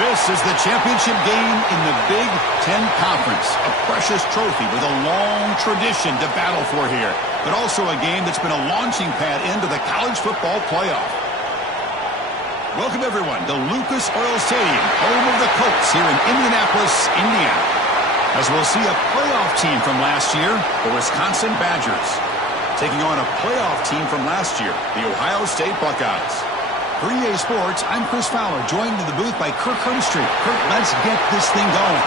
This is the championship game in the Big Ten Conference. A precious trophy with a long tradition to battle for here. But also a game that's been a launching pad into the college football playoff. Welcome, everyone, to Lucas Oil Stadium, home of the Colts here in Indianapolis, Indiana. As we'll see a playoff team from last year, the Wisconsin Badgers, taking on a playoff team from last year, the Ohio State Buckeyes. For EA Sports, I'm Chris Fowler, joined in the booth by Kirk Herbstreit. Kirk, let's get this thing going.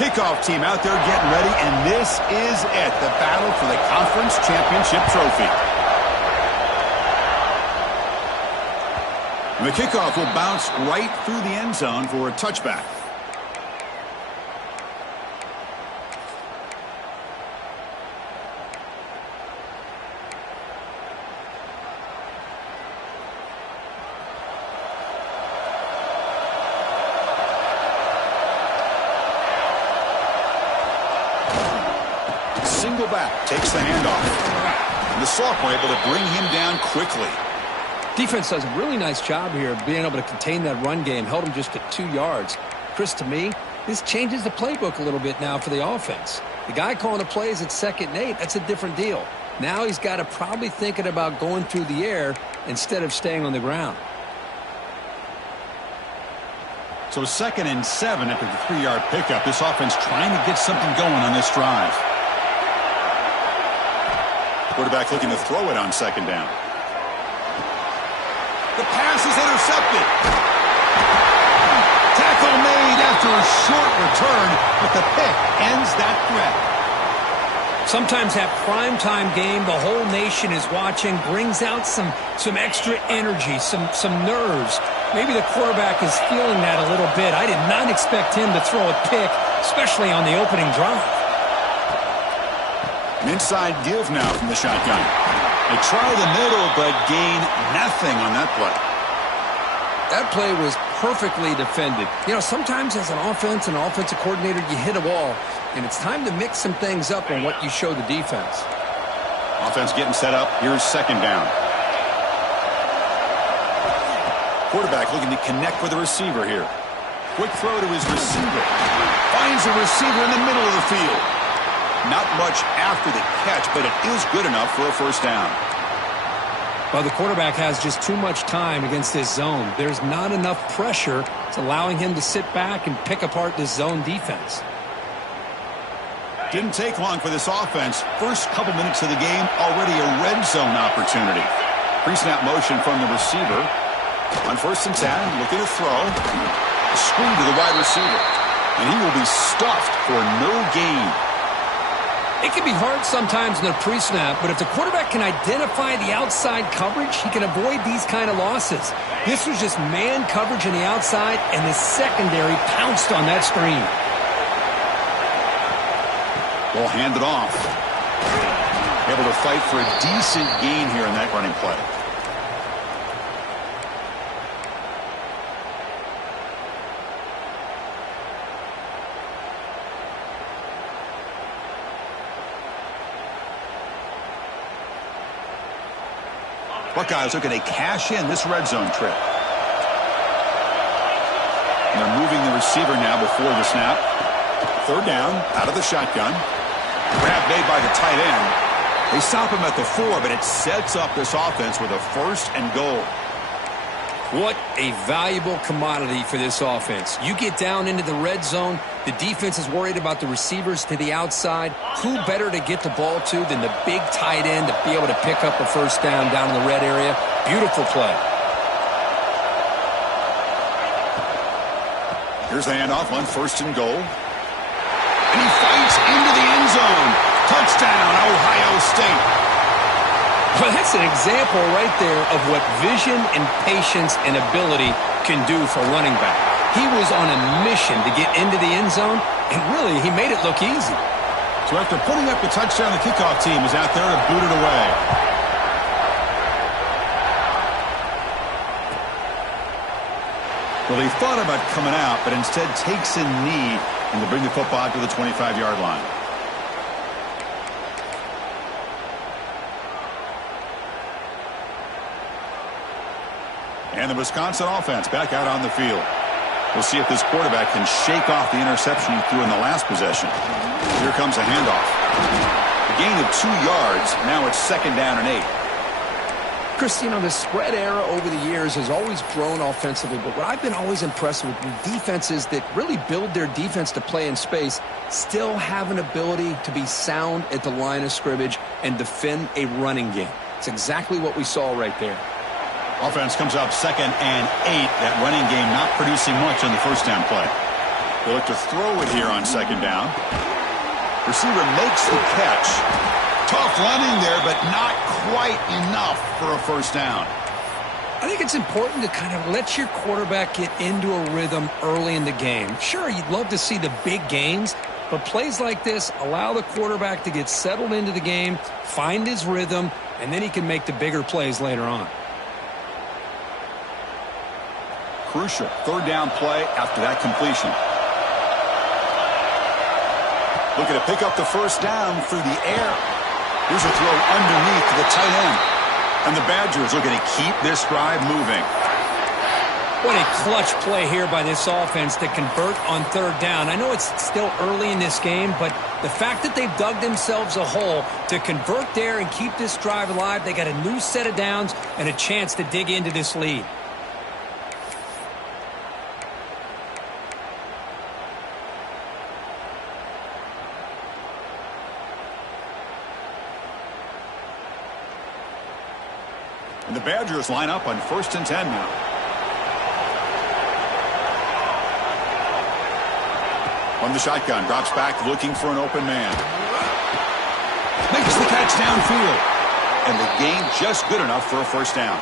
Kickoff team out there getting ready, and this is it, the battle for the conference championship trophy. And the kickoff will bounce right through the end zone for a touchback. Single back, takes the handoff. And the sophomore able to bring him down quickly. Defense does a really nice job here of being able to contain that run game. Held him just at 2 yards. Chris, to me, this changes the playbook a little bit now for the offense. The guy calling the plays at 2nd and 8, that's a different deal. Now he's got to probably thinking about going through the air instead of staying on the ground. So 2nd and 7 after the 3-yard pickup. This offense trying to get something going on this drive. Quarterback looking to throw it on 2nd down. The pass is intercepted. Tackle made after a short return, but the pick ends that threat. Sometimes that primetime game, the whole nation is watching, brings out some extra energy, some nerves. Maybe the quarterback is feeling that a little bit. I did not expect him to throw a pick, especially on the opening drive. An inside give now from the shotgun. They try the middle, but gain nothing on that play. That play was perfectly defended. You know, sometimes as an offensive coordinator, you hit a wall, and it's time to mix some things up on what you show the defense. Offense getting set up. Here's 2nd down. Quarterback looking to connect with the receiver here. Quick throw to his receiver. Finds a receiver in the middle of the field. Not much after the catch, but it is good enough for a 1st down. Well, the quarterback has just too much time against this zone. There's not enough pressure. It's allowing him to sit back and pick apart this zone defense. Didn't take long for this offense. First couple minutes of the game, already a red zone opportunity. Pre-snap motion from the receiver. On 1st and 10, looking to throw. A screen to the wide receiver. And he will be stuffed for no gain. It can be hard sometimes in a pre-snap, but if the quarterback can identify the outside coverage, he can avoid these kind of losses. This was just man coverage on the outside, and the secondary pounced on that screen. Ball handed off. Able to fight for a decent gain here in that running play. Buckeyes looking to cash in this red zone trip. And they're moving the receiver now before the snap. 3rd down, out of the shotgun. Grab made by the tight end. They stop him at the 4, but it sets up this offense with a 1st and goal. What a valuable commodity for this offense. You get down into the red zone, the defense is worried about the receivers to the outside. Who better to get the ball to than the big tight end to be able to pick up a 1st down in the red area? Beautiful play. Here's the handoff on 1st and goal. And he fights into the end zone. Touchdown, Ohio State. Well, that's an example right there of what vision and patience and ability can do for running back. He was on a mission to get into the end zone, and really, he made it look easy. So after putting up the touchdown, the kickoff team is out there to boot it away. Well, he thought about coming out, but instead takes a knee and to bring the football out to the 25-yard line. And the Wisconsin offense back out on the field. We'll see if this quarterback can shake off the interception he threw in the last possession. Here comes a handoff. A gain of 2 yards. Now it's 2nd down and 8. Chris, you know, the spread era over the years has always grown offensively, but what I've been always impressed with defenses that really build their defense to play in space still have an ability to be sound at the line of scrimmage and defend a running game. It's exactly what we saw right there. Offense comes up 2nd and 8. That running game not producing much on the first down play. They look to throw it here on 2nd down. Receiver makes the catch. Tough running there, but not quite enough for a first down. I think it's important to kind of let your quarterback get into a rhythm early in the game. Sure, you'd love to see the big gains, but plays like this allow the quarterback to get settled into the game, find his rhythm, and then he can make the bigger plays later on. Crucial 3rd down play after that completion. Looking to pick up the first down through the air. Here's a throw underneath to the tight end. And the Badgers looking to keep this drive moving. What a clutch play here by this offense to convert on 3rd down. I know it's still early in this game, but the fact that they've dug themselves a hole to convert there and keep this drive alive, they got a new set of downs and a chance to dig into this lead. And the Badgers line up on 1st and 10 now. From the shotgun, drops back looking for an open man. Makes the catch downfield. And the gain just good enough for a first down.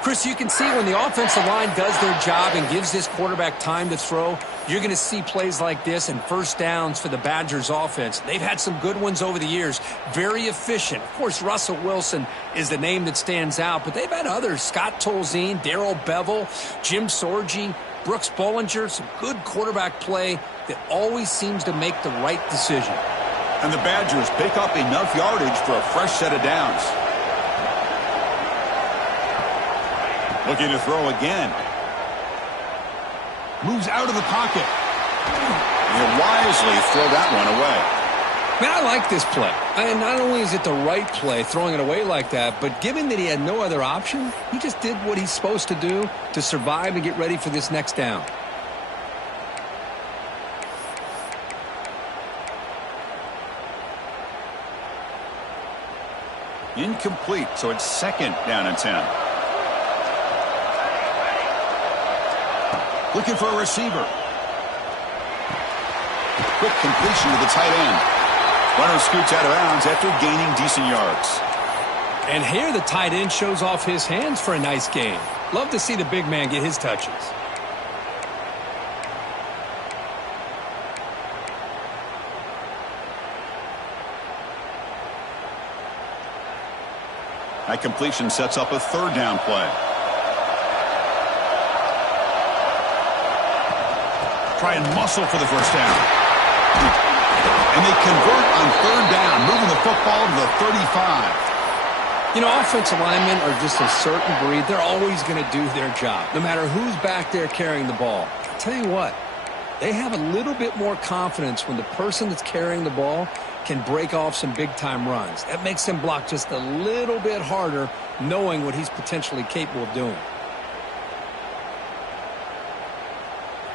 Chris, you can see when the offensive line does their job and gives this quarterback time to throw, you're going to see plays like this and first downs for the Badgers offense. They've had some good ones over the years. Very efficient. Of course, Russell Wilson is the name that stands out, but they've had others. Scott Tolzien, Darrell Bevel, Jim Sorgi, Brooks Bollinger. Some good quarterback play that always seems to make the right decision. And the Badgers pick up enough yardage for a fresh set of downs. Looking to throw again. Moves out of the pocket. He'll wisely throw that one away. Man, I like this play. And not only is it the right play, throwing it away like that, but given that he had no other option, he just did what he's supposed to do to survive and get ready for this next down. Incomplete, so it's 2nd down and 10. Looking for a receiver. Quick completion to the tight end. Runner scoots out of bounds after gaining decent yards. And here the tight end shows off his hands for a nice gain. Love to see the big man get his touches. That completion sets up a 3rd down play. Try and muscle for the first down. And they convert on 3rd down, moving the football to the 35. You know, offensive linemen are just a certain breed. They're always going to do their job, no matter who's back there carrying the ball. I'll tell you what, they have a little bit more confidence when the person that's carrying the ball can break off some big-time runs. That makes him block just a little bit harder, knowing what he's potentially capable of doing.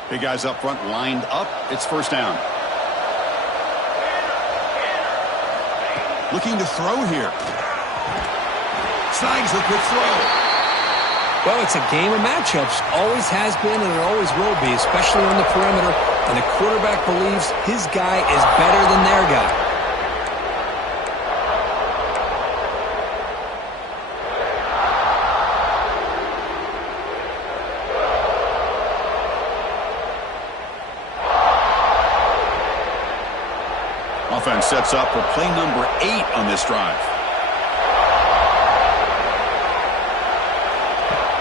Big guys up front lined up. It's first down. Looking to throw here. Snags the quick throw. Well, it's a game of matchups. Always has been and it always will be, especially on the perimeter. And the quarterback believes his guy is better than their guy. sets up for play number 8 on this drive.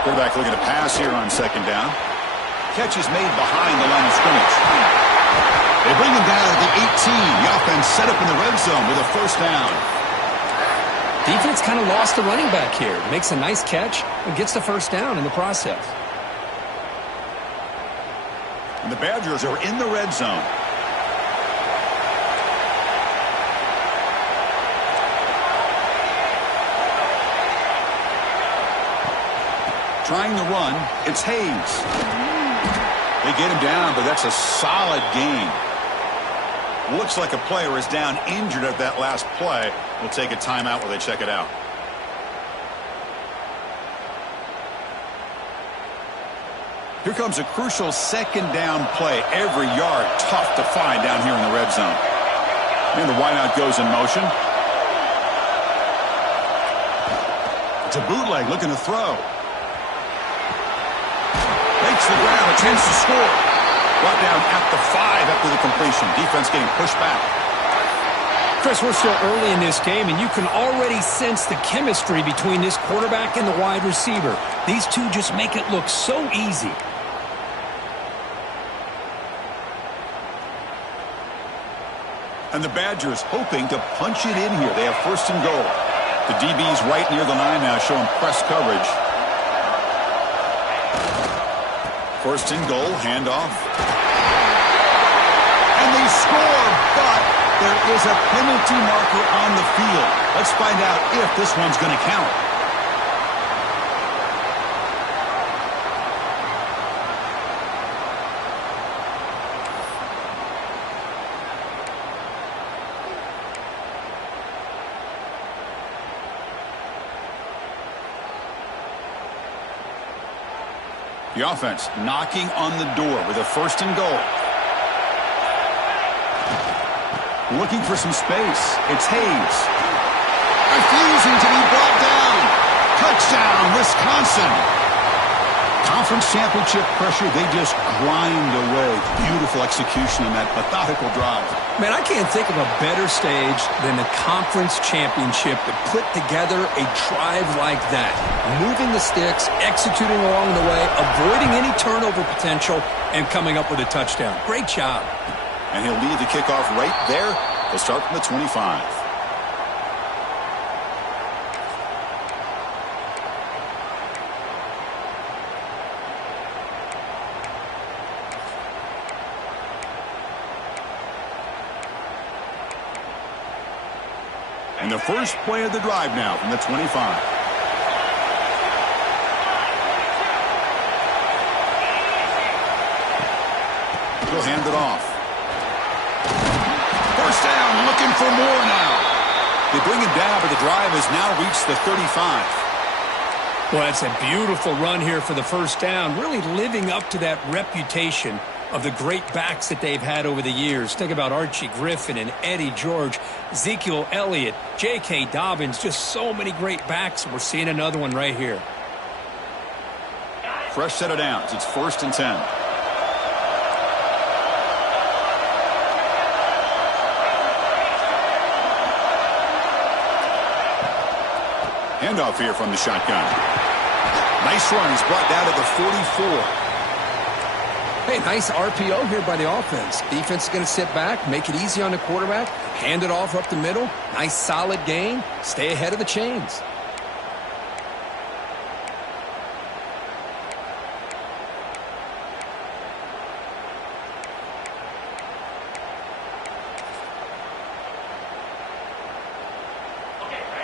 Quarterback looking to pass here on second down. Catch is made behind the line of scrimmage. They bring him down at the 18. The offense set up in the red zone with a first down. Defense kind of lost the running back here. Makes a nice catch and gets the first down in the process. And the Badgers are in the red zone. Trying to run, it's Hayes. They get him down, but that's a solid gain. Looks like a player is down injured at that last play. We'll take a timeout while they check it out. Here comes a crucial second down play. Every yard tough to find down here in the red zone. And the wideout goes in motion. It's a bootleg looking to throw. Makes the grab, a chance to score. Brought down at the 5 after the completion. Defense getting pushed back. Chris, we're still early in this game, and you can already sense the chemistry between this quarterback and the wide receiver. These two just make it look so easy. And the Badgers hoping to punch it in here. They have first and goal. The DB's right near the line now, showing press coverage. First and goal, handoff. And they score, but there is a penalty marker on the field. Let's find out if this one's going to count. The offense knocking on the door with a first and goal. Looking for some space. It's Hayes. Refusing to be brought down. Touchdown, Wisconsin. Conference championship pressure, they just grind away. Beautiful execution on that methodical drive. Man, I can't think of a better stage than the conference championship to put together a drive like that. Moving the sticks, executing along the way, avoiding any turnover potential, and coming up with a touchdown. Great job. And he'll lead the kickoff right there. They'll start from the 25. And the first play of the drive now from the 25. He'll hand it off. First down, looking for more now. They bring him down, but the drive has now reached the 35. Well, that's a beautiful run here for the first down, really living up to that reputation of the great backs that they've had over the years. Think about Archie Griffin and Eddie George, Ezekiel Elliott, J.K. Dobbins, just so many great backs. We're seeing another one right here. Fresh set of downs. It's first and 10. Handoff here from the shotgun. Nice run. He's brought down to the 44. Hey, nice RPO here by the offense. Defense is going to sit back, make it easy on the quarterback, hand it off up the middle. Nice solid gain. Stay ahead of the chains.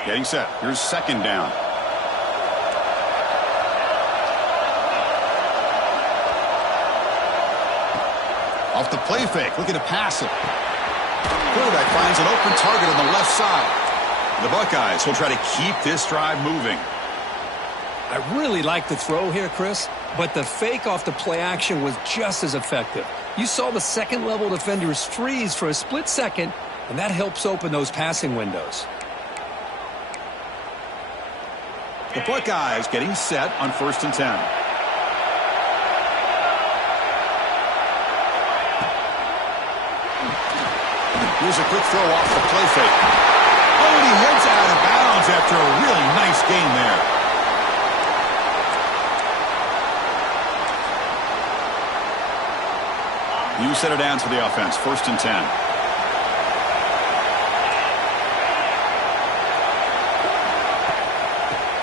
Getting set. Here's second down. Off the play fake, looking to pass it. Quarterback finds an open target on the left side. The Buckeyes will try to keep this drive moving. I really like the throw here, Chris, but the fake off the play action was just as effective. You saw the second-level defenders freeze for a split second, and that helps open those passing windows. The Buckeyes getting set on first and 10. Here's a quick throw off the play fake. Oh, and he heads out of bounds after a really nice gain there. You set it down to the offense. 1st and 10.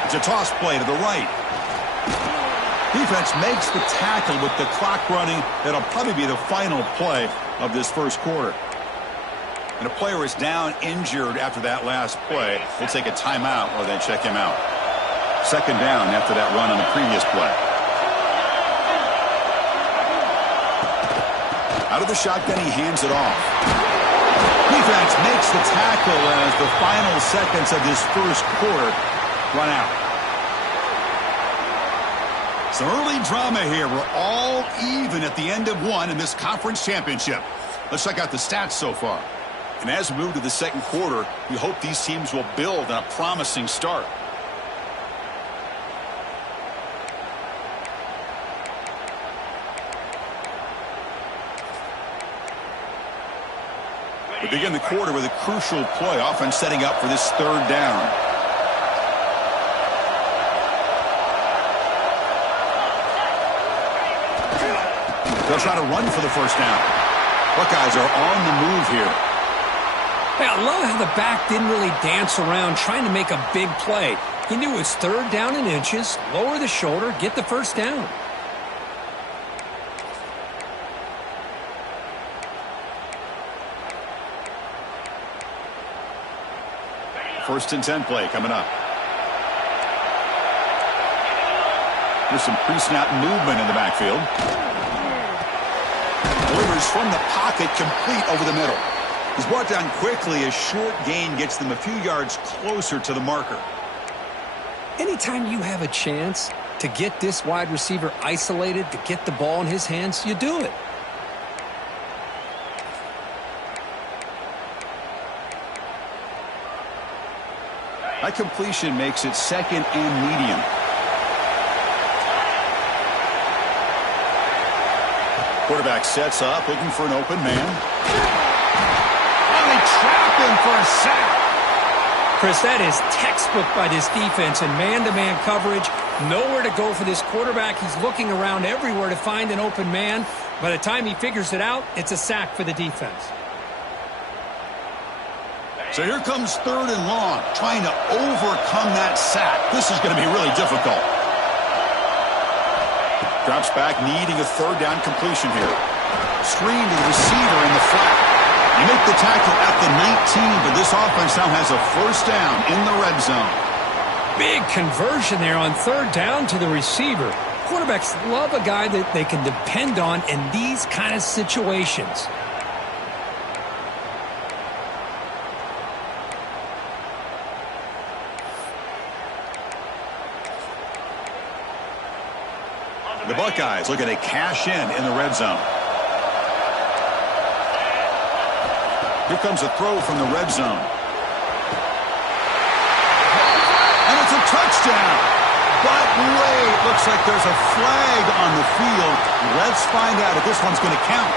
It's a toss play to the right. Defense makes the tackle with the clock running. That'll probably be the final play of this first quarter. And a player is down injured after that last play. We'll take a timeout while they check him out. 2nd down after that run on the previous play. Out of the shotgun, he hands it off. Defense makes the tackle as the final seconds of this first quarter run out. Some early drama here. We're all even at the end of one in this conference championship. Let's check out the stats so far. And as we move to the second quarter, we hope these teams will build on a promising start. We begin the quarter with a crucial play, often setting up for this 3rd down. They'll try to run for the 1st down. Buckeyes are on the move here. Hey, I love how the back didn't really dance around trying to make a big play. He knew it was 3rd down in inches, lower the shoulder, get the 1st down. First and 10 play coming up. There's some pre-snap movement in the backfield. Delivers from the pocket, complete over the middle. He's brought down quickly. A short gain gets them a few yards closer to the marker. Anytime you have a chance to get this wide receiver isolated, to get the ball in his hands, you do it. That completion makes it 2nd and medium. Quarterback sets up, looking for an open man. Oh, they trap him for a sack. Chris, that is textbook by this defense in man-to-man coverage. Nowhere to go for this quarterback. He's looking around everywhere to find an open man. By the time he figures it out, it's a sack for the defense. So here comes 3rd and long, trying to overcome that sack. This is going to be really difficult. Drops back, needing a 3rd down completion here. Screen to the receiver in the flat. You make the tackle at the 19, but this offense now has a 1st down in the red zone. Big conversion there on 3rd down to the receiver. Quarterbacks love a guy that they can depend on in these kind of situations. The Buckeyes looking to cash in the red zone. Here comes a throw from the red zone. And it's a touchdown. But wait, looks like there's a flag on the field. Let's find out if this one's going to count.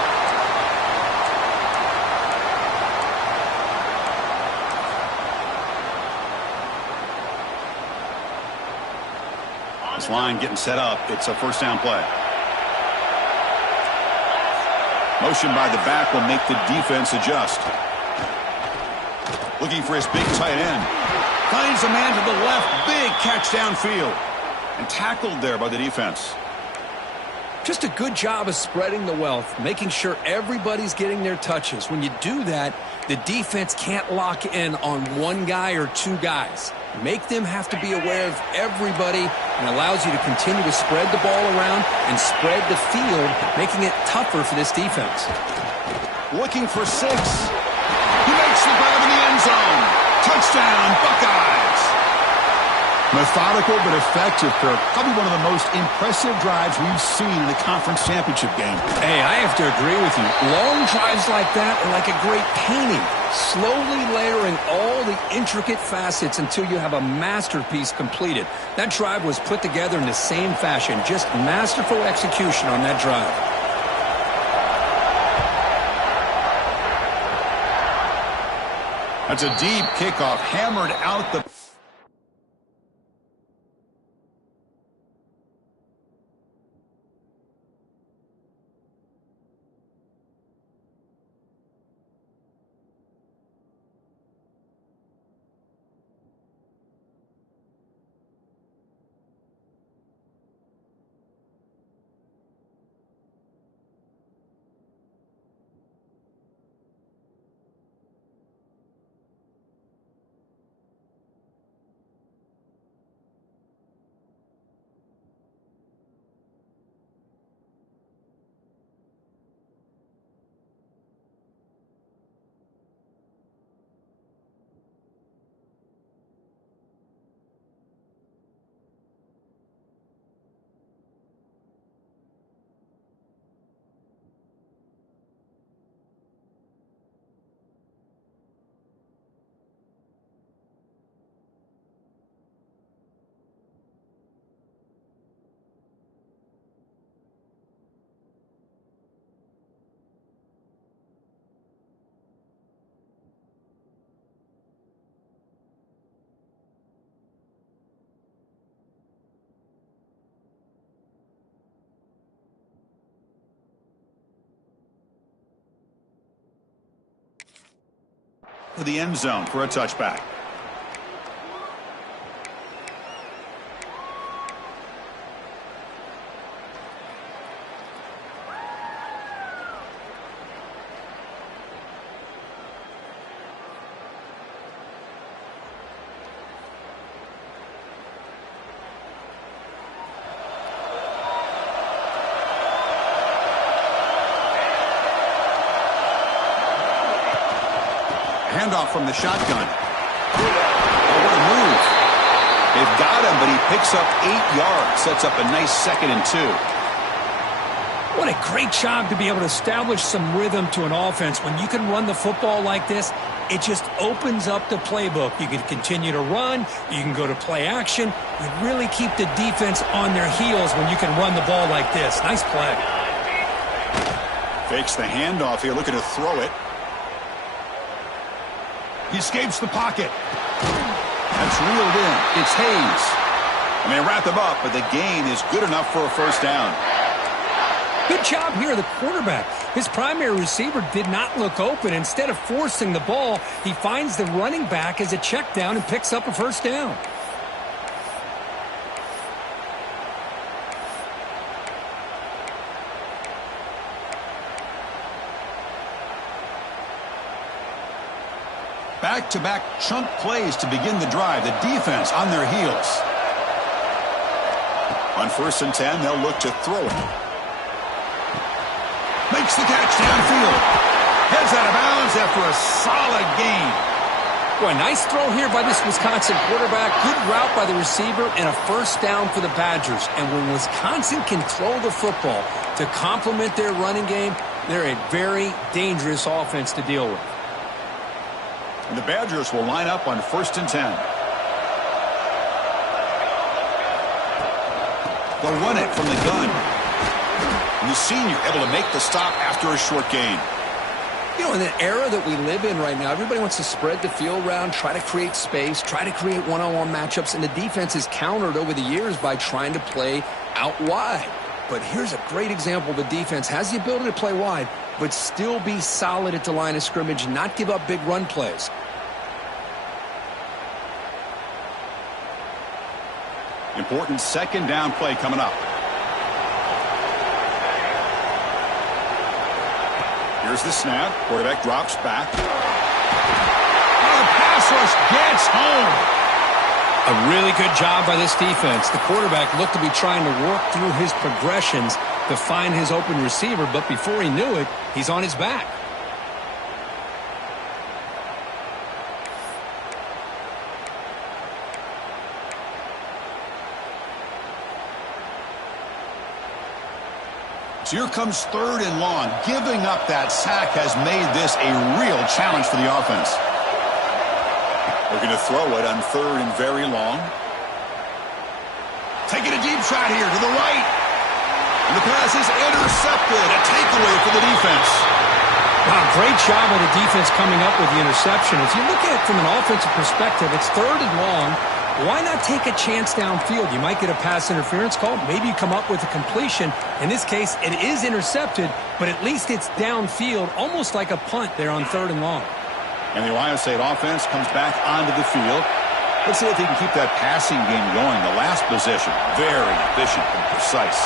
This line getting set up. It's a 1st down play. Motion by the back will make the defense adjust. Looking for his big tight end. Finds a man to the left. Big catch downfield. And tackled there by the defense. Just a good job of spreading the wealth, making sure everybody's getting their touches. When you do that, the defense can't lock in on one guy or 2 guys. Make them have to be aware of everybody, and allows you to continue to spread the ball around and spread the field, making it tougher for this defense. Looking for 6. He makes the grab in the end zone. Touchdown, Buckeyes. Methodical but effective, Kirk. Probably one of the most impressive drives we've seen in a conference championship game. Hey, I have to agree with you. Long drives like that are like a great painting. Slowly layering all the intricate facets until you have a masterpiece completed. That drive was put together in the same fashion. Just masterful execution on that drive. That's a deep kickoff, hammered out the... to the end zone for a touchback. Handoff from the shotgun. Oh, what a move. They've got him, but he picks up 8 yards. Sets up a nice 2nd and 2. What a great job to be able to establish some rhythm to an offense. When you can run the football like this, it just opens up the playbook. You can continue to run. You can go to play action. You really keep the defense on their heels when you can run the ball like this. Nice play. Fakes the handoff here, looking to throw it. He escapes the pocket. That's reeled in. It's Hayes. And they wrap him up, but the gain is good enough for a first down. Good job here, the quarterback. His primary receiver did not look open. Instead of forcing the ball, he finds the running back as a check down and picks up a first down. Back-to-back chunk plays to begin the drive. The defense on their heels. On 1st and 10, they'll look to throw it. Makes the catch downfield. Heads out of bounds after a solid gain. Boy, nice throw here by this Wisconsin quarterback. Good route by the receiver and a first down for the Badgers. And when Wisconsin can throw the football to complement their running game, they're a very dangerous offense to deal with. And the Badgers will line up on 1st and 10. They'll run it from the gun. And the senior able to make the stop after a short gain. You know, in the era that we live in right now, everybody wants to spread the field around, try to create space, try to create one-on-one matchups, and the defense is countered over the years by trying to play out wide. But here's a great example. The defense has the ability to play wide, but still be solid at the line of scrimmage, not give up big run plays. Important 2nd down play coming up. Here's the snap. Quarterback drops back. Oh, the pass rush gets home. A really good job by this defense. The quarterback looked to be trying to work through his progressions to find his open receiver, but before he knew it, he's on his back. So here comes 3rd and long. Giving up that sack has made this a real challenge for the offense. Looking to throw it on 3rd and very long. Taking a deep shot here to the right. And the pass is intercepted. A takeaway for the defense. Wow, great job of the defense coming up with the interception. If you look at it from an offensive perspective, it's 3rd and long. Why not take a chance downfield? You might get a pass interference call. Maybe you come up with a completion. In this case, it is intercepted, but at least it's downfield, almost like a punt there on 3rd and long. And the Ohio State offense comes back onto the field. Let's see if they can keep that passing game going. The last possession, very efficient and precise.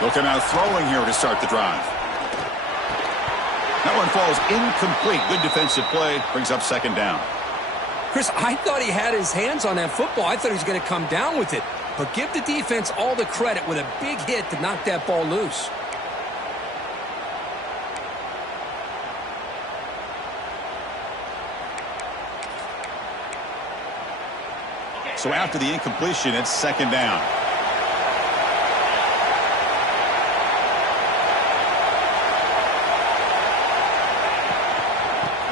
They'll come out throwing here to start the drive. That one falls incomplete. Good defensive play. Brings up 2nd down. Chris, I thought he had his hands on that football. I thought he was going to come down with it. But give the defense all the credit with a big hit to knock that ball loose. So after the incompletion, it's 2nd down.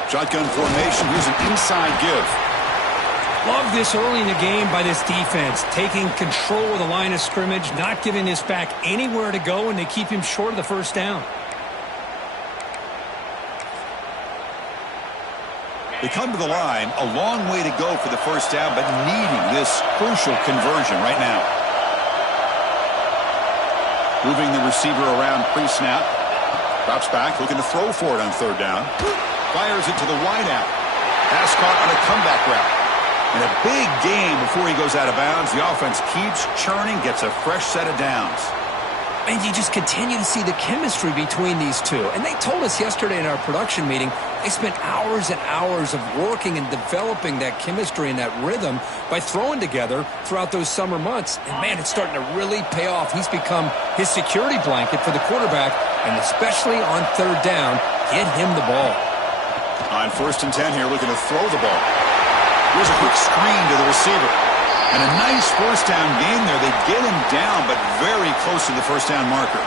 Shotgun formation. Here's an inside give. Love this early in the game by this defense, taking control of the line of scrimmage, not giving this back anywhere to go, and they keep him short of the 1st down. They come to the line, a long way to go for the 1st down, but needing this crucial conversion right now. Moving the receiver around pre-snap. Drops back, looking to throw for it on 3rd down. Fires it to the wideout. Pass caught on a comeback route. And a big game before he goes out of bounds. The offense keeps churning, gets a fresh set of downs. And you just continue to see the chemistry between these two. And they told us yesterday in our production meeting, they spent hours and hours of working and developing that chemistry and that rhythm by throwing together throughout those summer months. And, man, it's starting to really pay off. He's become his security blanket for the quarterback, and especially on 3rd down, get him the ball. On 1st and 10 here, looking to throw the ball. Here's a quick screen to the receiver. And a nice 1st down gain there. They get him down, but very close to the 1st down marker.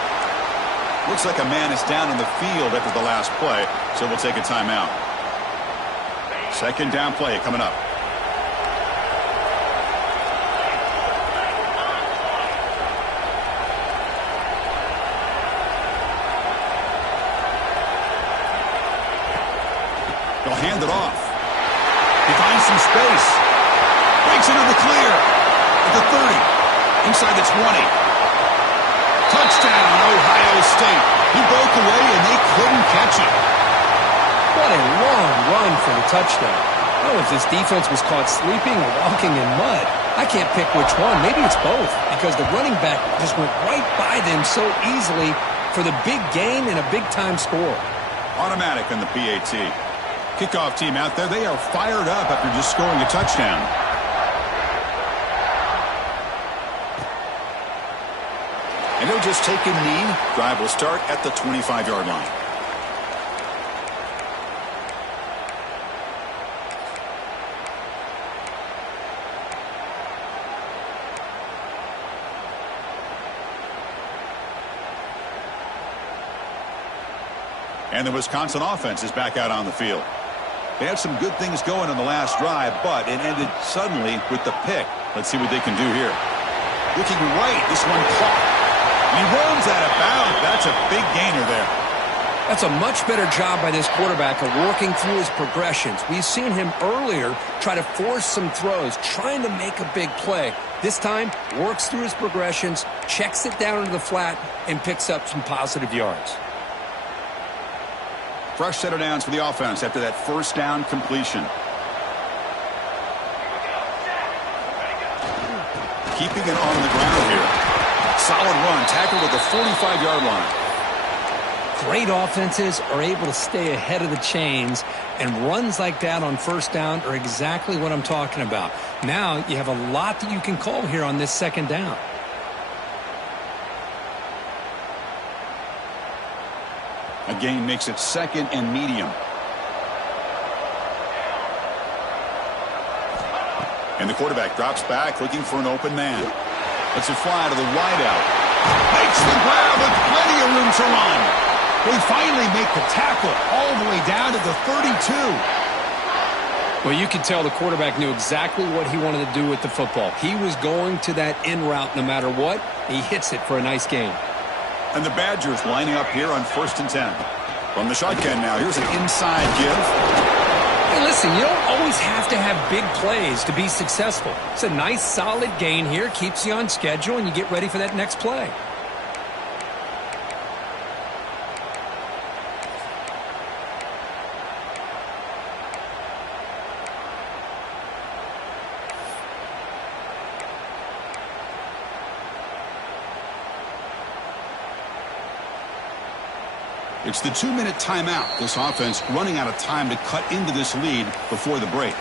Looks like a man is down on the field after the last play, so we'll take a timeout. 2nd down play coming up. They'll hand it off. He finds some space. Breaks into the clear. At the 30. Inside the 20. Touchdown, Ohio State. He broke away and they couldn't catch him. What a long run for the touchdown. I don't know if this defense was caught sleeping or walking in mud. I can't pick which one. Maybe it's both, because the running back just went right by them so easily for the big gain and a big-time score. Automatic on the PAT. Kickoff team out there, they are fired up after just scoring a touchdown. And they'll just take a knee. Drive will start at the 25-yard line. And the Wisconsin offense is back out on the field. They had some good things going on the last drive, but it ended suddenly with the pick. Let's see what they can do here. Looking right, this one caught. And he runs out of bounds. That's a big gainer there. That's a much better job by this quarterback of working through his progressions. We've seen him earlier try to force some throws, trying to make a big play. This time, works through his progressions, checks it down into the flat, and picks up some positive yards. Fresh set of downs for the offense after that first down completion. Keeping it on the ground here. Solid run, tackled at the 45-yard line. Great offenses are able to stay ahead of the chains, and runs like that on first down are exactly what I'm talking about. Now you have a lot that you can call here on this second down. A gain makes it second and medium. And the quarterback drops back looking for an open man. Lets it fly to the wideout. Makes the grab with plenty of room to run. They finally make the tackle all the way down to the 32. Well, you could tell the quarterback knew exactly what he wanted to do with the football. He was going to that in route no matter what. He hits it for a nice gain. And the Badgers lining up here on 1st and 10. From the shotgun now, here's an inside give. Hey, listen, you don't always have to have big plays to be successful. It's a nice, solid gain here, keeps you on schedule, and you get ready for that next play. It's the 2-minute timeout. This offense running out of time to cut into this lead before the break.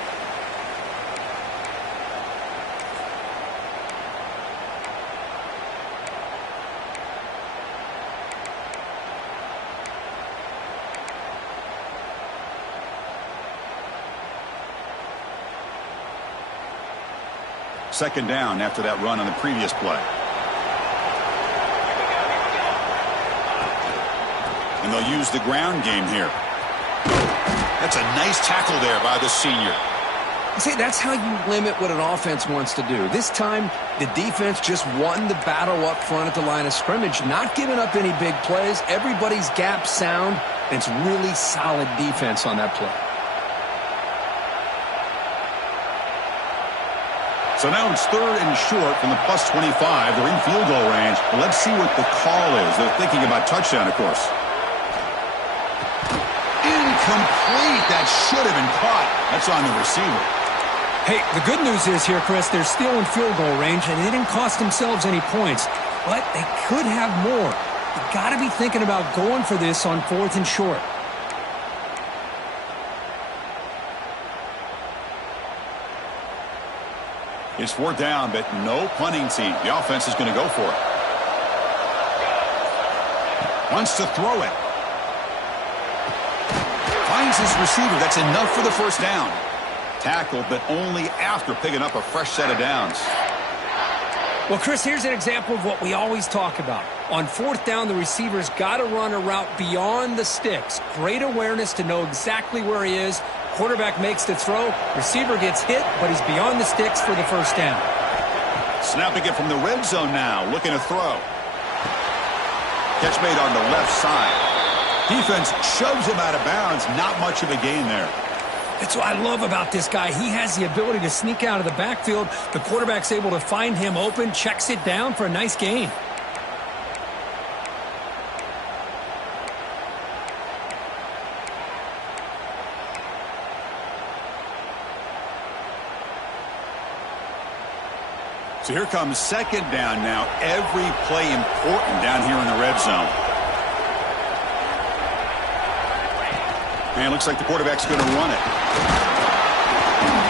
Second down after that run on the previous play. And they'll use the ground game here. That's a nice tackle there by the senior. See, that's how you limit what an offense wants to do. This time, the defense just won the battle up front at the line of scrimmage, not giving up any big plays. Everybody's gap sound, and it's really solid defense on that play. So now it's third and short from the plus 25. They're in field goal range. But let's see what the call is. They're thinking about touchdown, of course. Incomplete. That should have been caught. That's on the receiver. Hey, the good news is here, Chris, they're still in field goal range, and they didn't cost themselves any points. But they could have more. You got to be thinking about going for this on fourth and short. It's fourth down, but no punting team. The offense is going to go for it. Wants to throw it. Finds his receiver. That's enough for the first down. Tackled, but only after picking up a fresh set of downs. Well, Chris, here's an example of what we always talk about. On fourth down, the receiver's got to run a route beyond the sticks. Great awareness to know exactly where he is. Quarterback makes the throw. Receiver gets hit, but he's beyond the sticks for the first down. Snapping it from the red zone now. Looking to throw. Catch made on the left side. Defense shoves him out of bounds. Not much of a gain there. That's what I love about this guy. He has the ability to sneak out of the backfield. The quarterback's able to find him open, checks it down for a nice gain. So here comes second down now. Every play important down here in the red zone. And it looks like the quarterback's going to run it.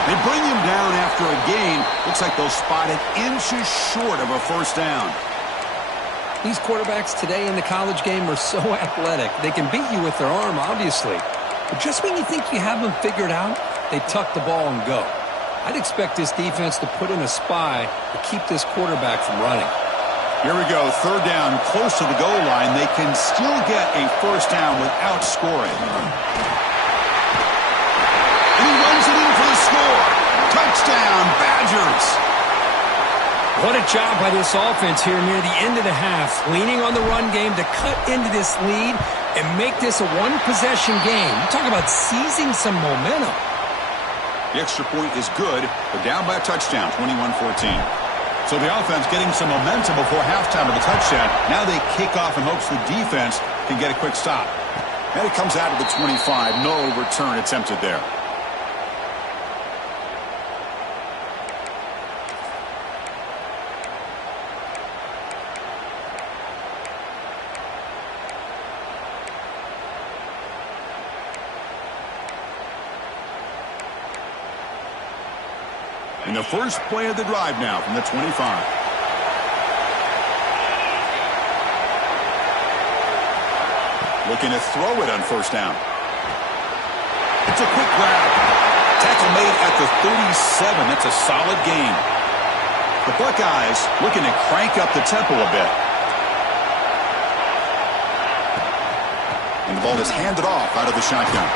They bring him down after a gain. Looks like they'll spot it inches short of a first down. These quarterbacks today in the college game are so athletic. They can beat you with their arm, obviously. But just when you think you have them figured out, they tuck the ball and go. I'd expect this defense to put in a spy to keep this quarterback from running. Here we go. Third down, close to the goal line. They can still get a first down without scoring. And he runs it in for the score. Touchdown, Badgers. What a job by this offense here near the end of the half. Leaning on the run game to cut into this lead and make this a one-possession game. You talk about seizing some momentum. The extra point is good, but down by a touchdown, 21-14. So the offense getting some momentum before halftime of the touchdown. Now they kick off in hopes the defense can get a quick stop. And it comes out of the 25. No return attempted there. And the first play of the drive now from the 25. Looking to throw it on first down. It's a quick grab. Tackle made at the 37. That's a solid gain. The Buckeyes looking to crank up the tempo a bit. And the ball is handed off out of the shotgun.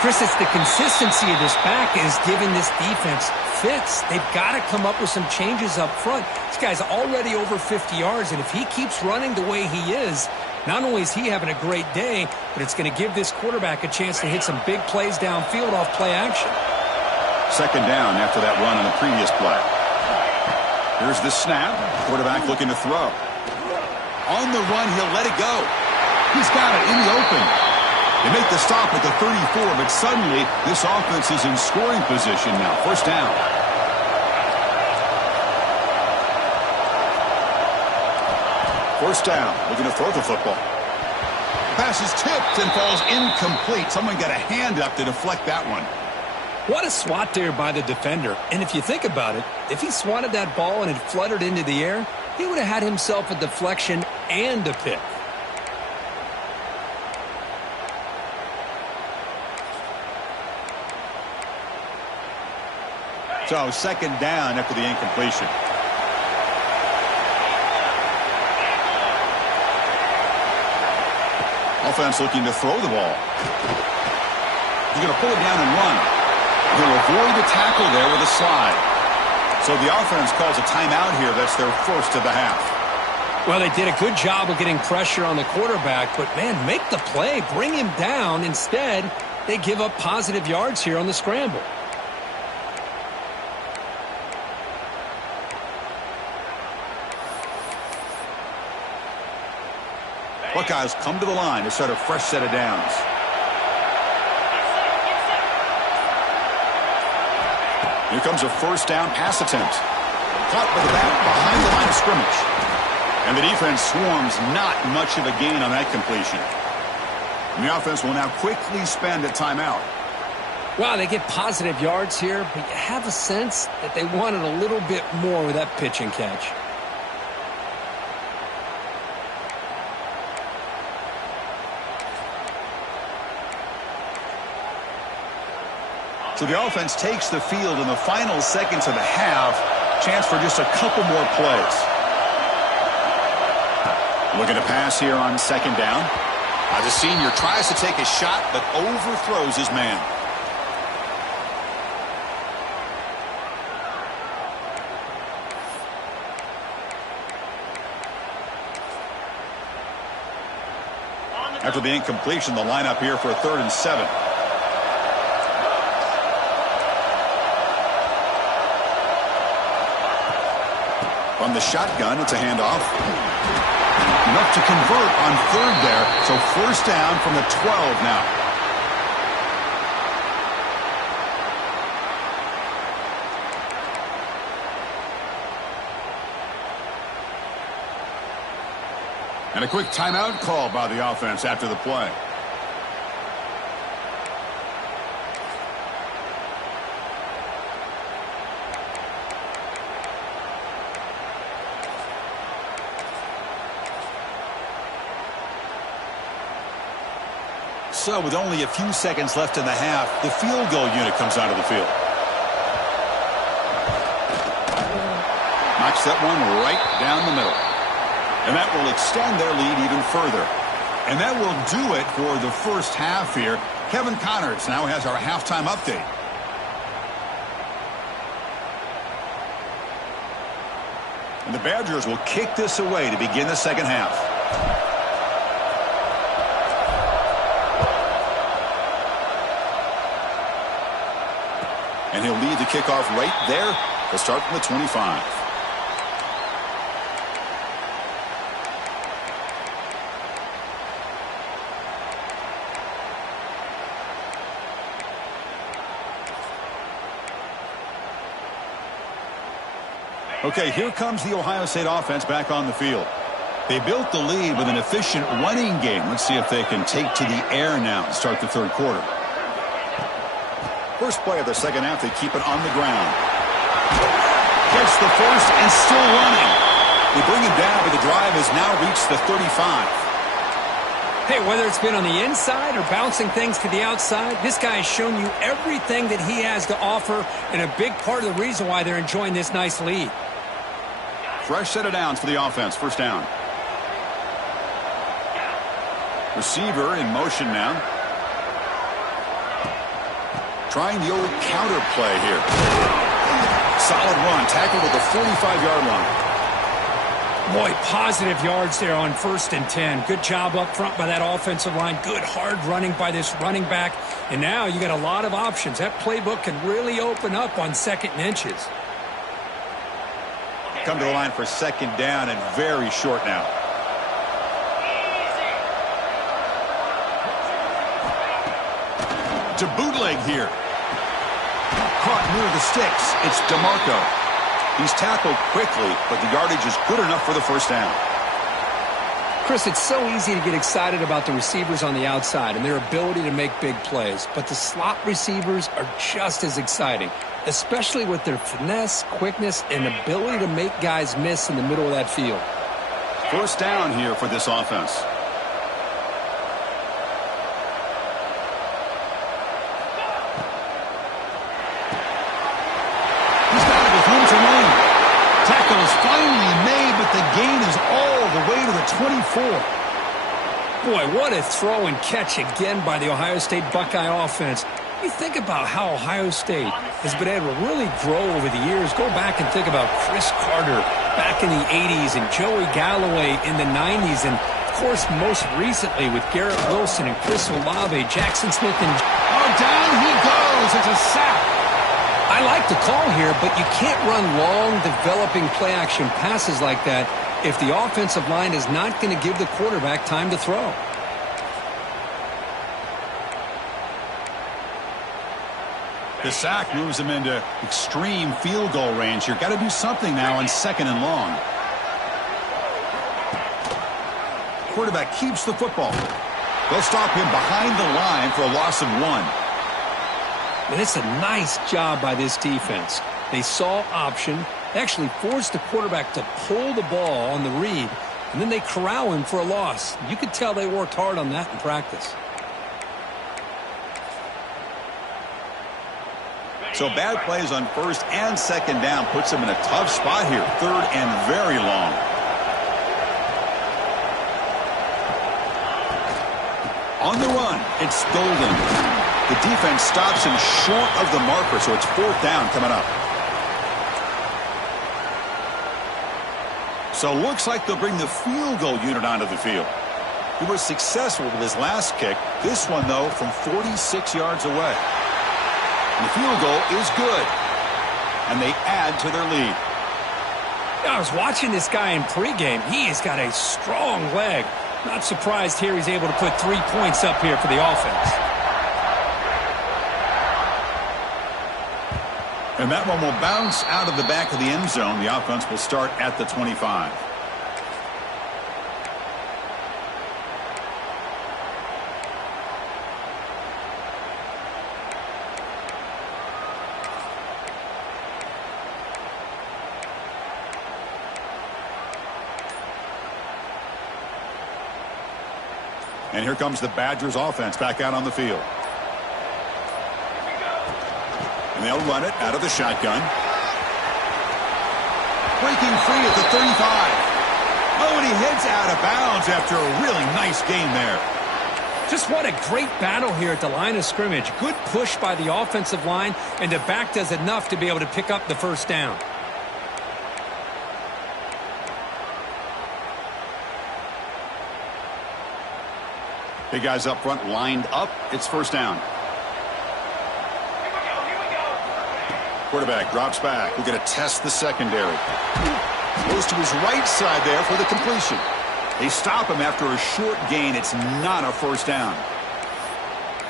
Chris, it's the consistency of this back is giving this defense fits. They've got to come up with some changes up front. This guy's already over 50 yards, and if he keeps running the way he is, not only is he having a great day, but it's going to give this quarterback a chance to hit some big plays downfield off play action. Second down after that run on the previous play. Here's the snap. Quarterback looking to throw. On the run, he'll let it go. He's got it in the open. They make the stop at the 34, but suddenly this offense is in scoring position now. First down. First down. Looking to throw the football. Pass is tipped and falls incomplete. Someone got a hand up to deflect that one. What a swat there by the defender. And if you think about it, if he swatted that ball and it fluttered into the air, he would have had himself a deflection and a pick. So second down after the incompletion. Offense looking to throw the ball. He's going to pull it down and run. He'll avoid the tackle there with a slide. So the offense calls a timeout here. That's their first of the half. Well, they did a good job of getting pressure on the quarterback, but, man, make the play. Bring him down. Instead, they give up positive yards here on the scramble. Buckeyes come to the line to start a fresh set of downs. Here comes a first down pass attempt. Caught by the back behind the line of scrimmage. And the defense swarms, not much of a gain on that completion. And the offense will now quickly spend a timeout. Wow, they get positive yards here, but you have a sense that they wanted a little bit more with that pitch and catch. So the offense takes the field in the final seconds of the half. Chance for just a couple more plays. Looking to pass here on second down. The senior tries to take a shot, but overthrows his man. After the incompletion, the lineup here for a 3rd and 7. On the shotgun, it's a handoff. Enough to convert on 3rd there. So first down from the 12 now. And a quick timeout call by the offense after the play. So with only a few seconds left in the half, the field goal unit comes out of the field. Knocks that one right down the middle. And that will extend their lead even further. And that will do it for the first half here. Kevin Connors now has our halftime update. And the Badgers will kick this away to begin the second half. And he'll lead the kickoff right there to start from the 25. Okay, here comes the Ohio State offense back on the field. They built the lead with an efficient running game. Let's see if they can take to the air now and start the 3rd quarter. First play of the second half, they keep it on the ground. Gets the first and still running. They bring him down, but the drive has now reached the 35. Hey, whether it's been on the inside or bouncing things to the outside, this guy has shown you everything that he has to offer, and a big part of the reason why they're enjoying this nice lead. Fresh set of downs for the offense. First down. Receiver in motion now. Trying the old counter play here. Solid run, tackled at the 45-yard line. Boy, positive yards there on 1st and 10. Good job up front by that offensive line. Good hard running by this running back. And now you got a lot of options. That playbook can really open up on 2nd and inches. Come to the line for 2nd down and very short now. To bootleg here. Caught near the sticks. It's DeMarco. He's tackled quickly, but the yardage is good enough for the 1st down. Chris, it's so easy to get excited about the receivers on the outside and their ability to make big plays, but the slot receivers are just as exciting, especially with their finesse, quickness, and ability to make guys miss in the middle of that field. 1st down here for this offense. Tackle is finally made, but the gain is all the way to the 24. Boy, what a throw and catch again by the Ohio State Buckeye offense. You think about how Ohio State has been able to really grow over the years. Go back and think about Chris Carter back in the 80s and Joey Galloway in the 90s. And, of course, most recently with Garrett Wilson and Chris Olave, Jackson Smith, and... Oh, down he goes. It's a sack. I like the call here, but you can't run long, developing play-action passes like that if the offensive line is not going to give the quarterback time to throw. The sack moves him into extreme field goal range here. Got to do something now on 2nd and long. Quarterback keeps the football. They'll stop him behind the line for a loss of 1. And it's a nice job by this defense. They saw option. They actually forced the quarterback to pull the ball on the read, and then they corral him for a loss. You could tell they worked hard on that in practice. So bad plays on 1st and 2nd down puts them in a tough spot here. 3rd and very long. On the run, it's Golden. The defense stops him short of the marker, so it's 4th down coming up. So looks like they'll bring the field goal unit onto the field. He was successful with his last kick. This one, though, from 46 yards away. And the field goal is good. And they add to their lead. I was watching this guy in pregame. He has got a strong leg. Not surprised here he's able to put 3 points up here for the offense. And that one will bounce out of the back of the end zone. The offense will start at the 25. And here comes the Badgers offense back out on the field. And they'll run it out of the shotgun. Breaking free at the 35. Oh, and he heads out of bounds after a really nice game there. Just what a great battle here at the line of scrimmage. Good push by the offensive line, and the back does enough to be able to pick up the 1st down. Big guys up front lined up. It's 1st down. Quarterback drops back. We're going to test the secondary. Goes to his right side there for the completion. They stop him after a short gain. It's not a 1st down.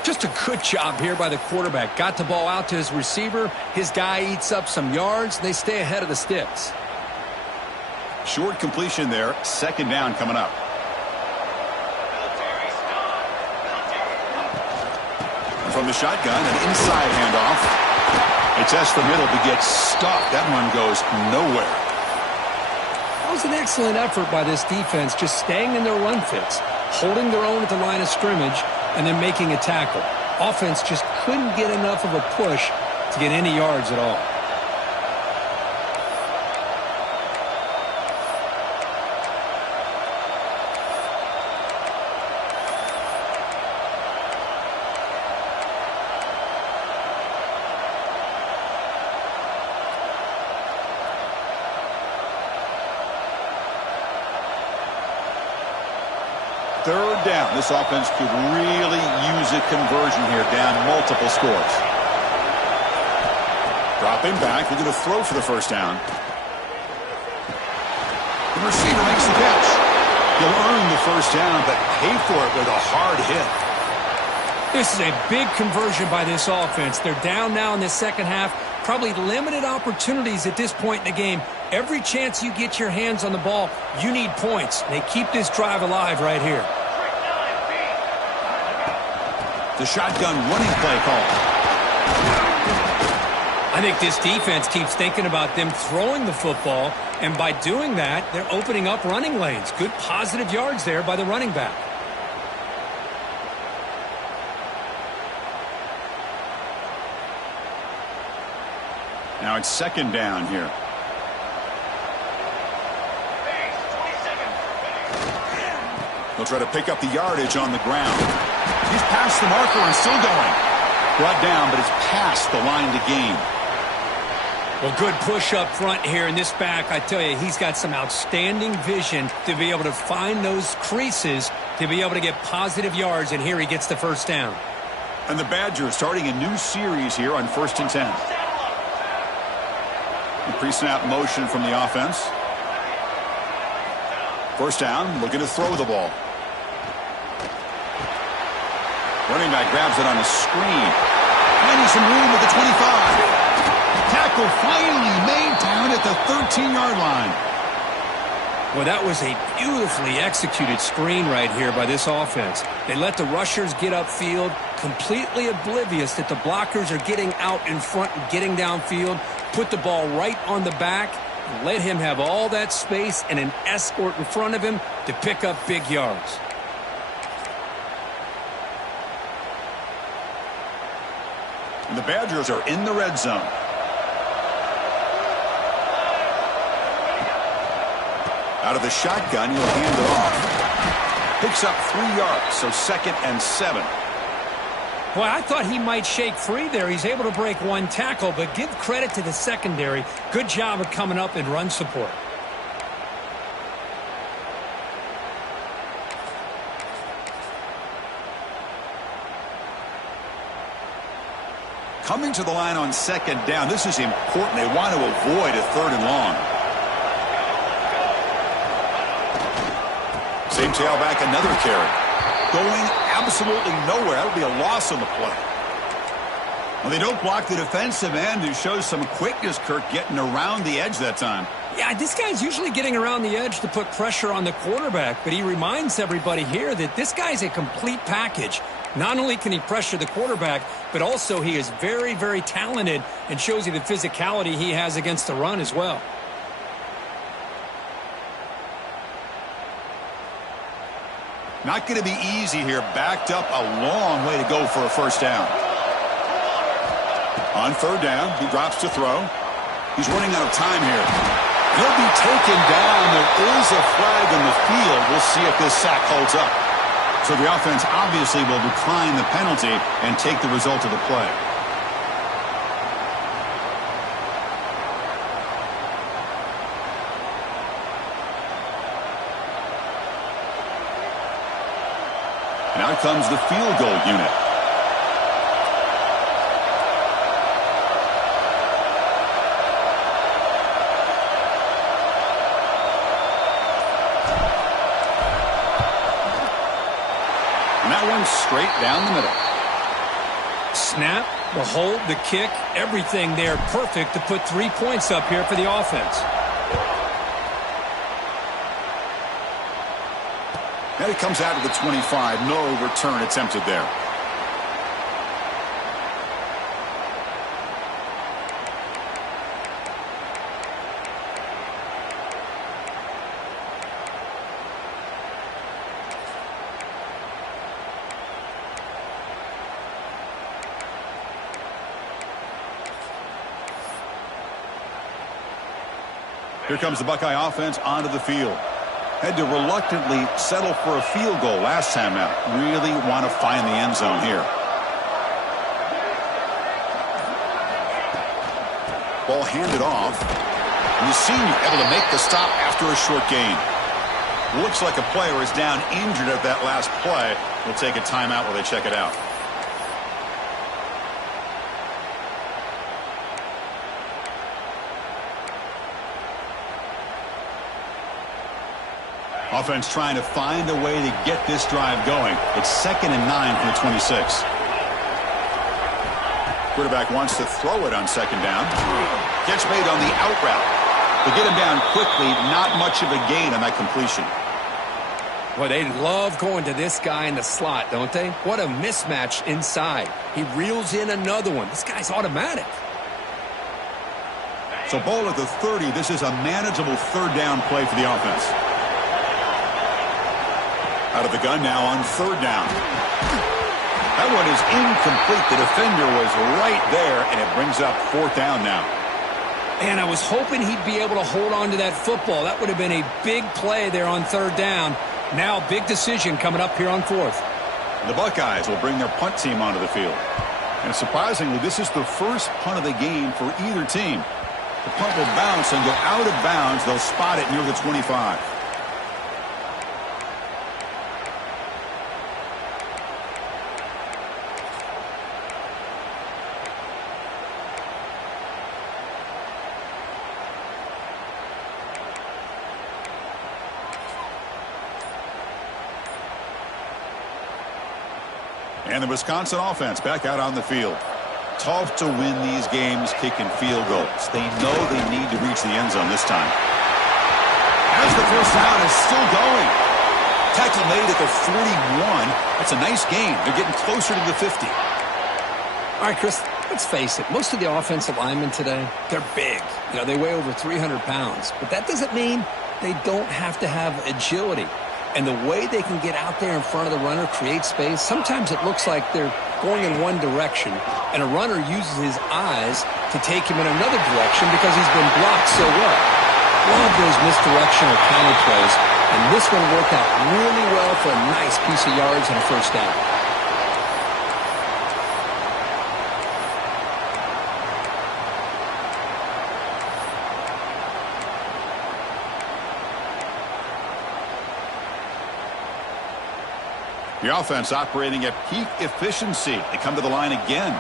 Just a good job here by the quarterback. Got the ball out to his receiver. His guy eats up some yards. And they stay ahead of the sticks. Short completion there. 2nd down coming up. From the shotgun, an inside handoff. It's S the middle to get stuffed. That one goes nowhere. That was an excellent effort by this defense, just staying in their run fits, holding their own at the line of scrimmage, and then making a tackle. Offense just couldn't get enough of a push to get any yards at all. Third down. This offense could really use a conversion here, down multiple scores. Dropping back, looking to throw for the first down. The receiver makes the catch. He'll earn the first down, but pay for it with a hard hit. This is a big conversion by this offense. They're down now in the second half. Probably limited opportunities at this point in the game. Every chance you get your hands on the ball, you need points. They keep this drive alive right here. The shotgun running play call. I think this defense keeps thinking about them throwing the football, and by doing that, they're opening up running lanes. Good positive yards there by the running back. Now it's second down here. He'll try to pick up the yardage on the ground. He's past the marker and still going. Brought down, but it's past the line to gain. Well, good push up front here in this back. I tell you, he's got some outstanding vision to be able to find those creases to be able to get positive yards, and here he gets the first down. And the Badgers starting a new series here on 1st and 10. The pre-snap motion from the offense. First down, looking to throw the ball. Running back grabs it on a screen. Finding some room at the 25. Tackle finally made down at the 13-yard line. Well, that was a beautifully executed screen right here by this offense. They let the rushers get upfield, completely oblivious that the blockers are getting out in front and getting downfield, put the ball right on the back, and let him have all that space and an escort in front of him to pick up big yards. And the Badgers are in the red zone. Out of the shotgun, he'll hand it off. Picks up 3 yards, so 2nd and 7. Boy, I thought he might shake free there. He's able to break one tackle, but give credit to the secondary. Good job of coming up in run support. Coming to the line on 2nd down. This is important. They want to avoid a 3rd and long. Same tailback, another carry. Going absolutely nowhere. That'll be a loss on the play. Well, they don't block the defensive end, who shows some quickness, Kirk, getting around the edge that time. Yeah, this guy's usually getting around the edge to put pressure on the quarterback, but he reminds everybody here that this guy's a complete package. Not only can he pressure the quarterback, but also he is very, very talented and shows you the physicality he has against the run as well. Not going to be easy here. Backed up a long way to go for a first down. On 3rd down, he drops to throw. He's running out of time here. He'll be taken down. There is a flag in the field. We'll see if this sack holds up. So the offense obviously will decline the penalty and take the result of the play. Now comes the field goal unit. And that one's straight down the middle. Snap, the hold, the kick, everything there perfect to put 3 points up here for the offense. And it comes out of the 25. No return attempted there. Here comes the Buckeye offense onto the field. Had to reluctantly settle for a field goal last time out. Really want to find the end zone here. Ball handed off. And the senior able to make the stop after a short gain. Looks like a player is down injured at that last play. We'll take a timeout while they check it out. Offense trying to find a way to get this drive going. It's 2nd and 9 from the 26. Quarterback wants to throw it on 2nd down. Gets made on the out route. To get him down quickly, not much of a gain on that completion. Boy, they love going to this guy in the slot, don't they? What a mismatch inside. He reels in another one. This guy's automatic. So ball at the 30. This is a manageable 3rd down play for the offense. Out of the gun now on 3rd down. That one is incomplete. The defender was right there, and it brings up 4th down now. And I was hoping he'd be able to hold on to that football. That would have been a big play there on 3rd down. Now, big decision coming up here on 4th. The Buckeyes will bring their punt team onto the field. And surprisingly, this is the first punt of the game for either team. The punt will bounce and go out of bounds. They'll spot it near the 25. And the Wisconsin offense back out on the field. Tough to win these games kicking field goals. They know they need to reach the end zone this time. As the first down is still going. Tackle made at the 41. That's a nice gain. They're getting closer to the 50. All right, Chris, let's face it. Most of the offensive linemen today, they're big. You know, they weigh over 300 pounds. But that doesn't mean they don't have to have agility. And the way they can get out there in front of the runner, create space, sometimes it looks like they're going in one direction, and a runner uses his eyes to take him in another direction because he's been blocked so well. Love those misdirection or counter plays, and this one worked out really well for a nice piece of yards and a 1st down. The offense operating at peak efficiency. They come to the line again.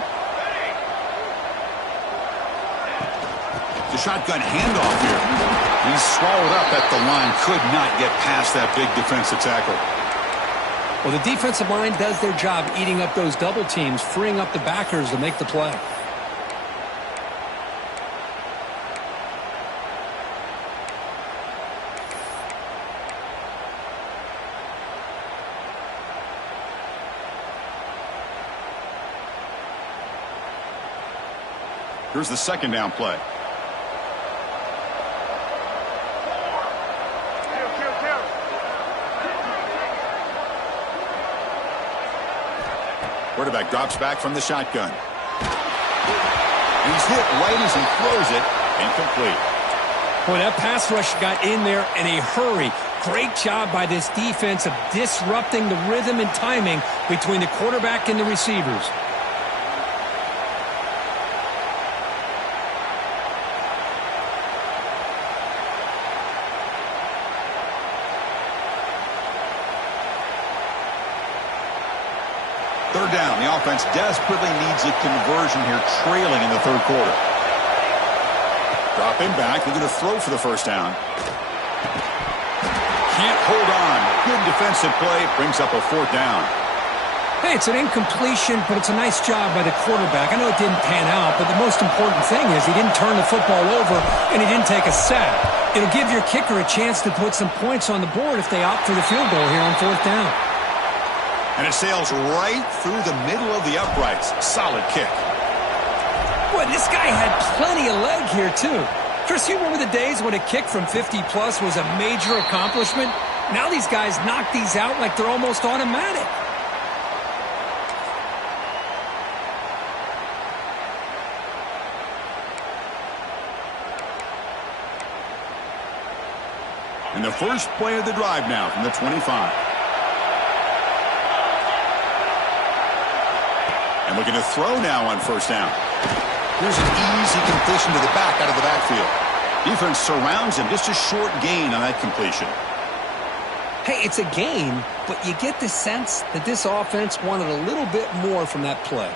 The shotgun handoff here. He's swallowed up at the line. Could not get past that big defensive tackle. Well, the defensive line does their job eating up those double teams, freeing up the backers to make the play. Here's the 2nd down play. Quarterback drops back from the shotgun. He's hit right as he throws it. Incomplete. Boy, that pass rush got in there in a hurry. Great job by this defense of disrupting the rhythm and timing between the quarterback and the receivers. Third down. The offense desperately needs a conversion here, trailing in the 3rd quarter. Dropping back. They're going to throw for the 1st down. Can't hold on. Good defensive play. Brings up a 4th down. Hey, it's an incompletion, but it's a nice job by the quarterback. I know it didn't pan out, but the most important thing is he didn't turn the football over and he didn't take a sack. It'll give your kicker a chance to put some points on the board if they opt for the field goal here on 4th down. And it sails right through the middle of the uprights. Solid kick. Boy, this guy had plenty of leg here, too. Chris, you remember the days when a kick from 50-plus was a major accomplishment? Now these guys knock these out like they're almost automatic. And the first play of the drive now from the 25. And looking to throw now on 1st down. Here's an easy completion to the back out of the backfield. Defense surrounds him. Just a short gain on that completion. Hey, it's a game, but you get the sense that this offense wanted a little bit more from that play.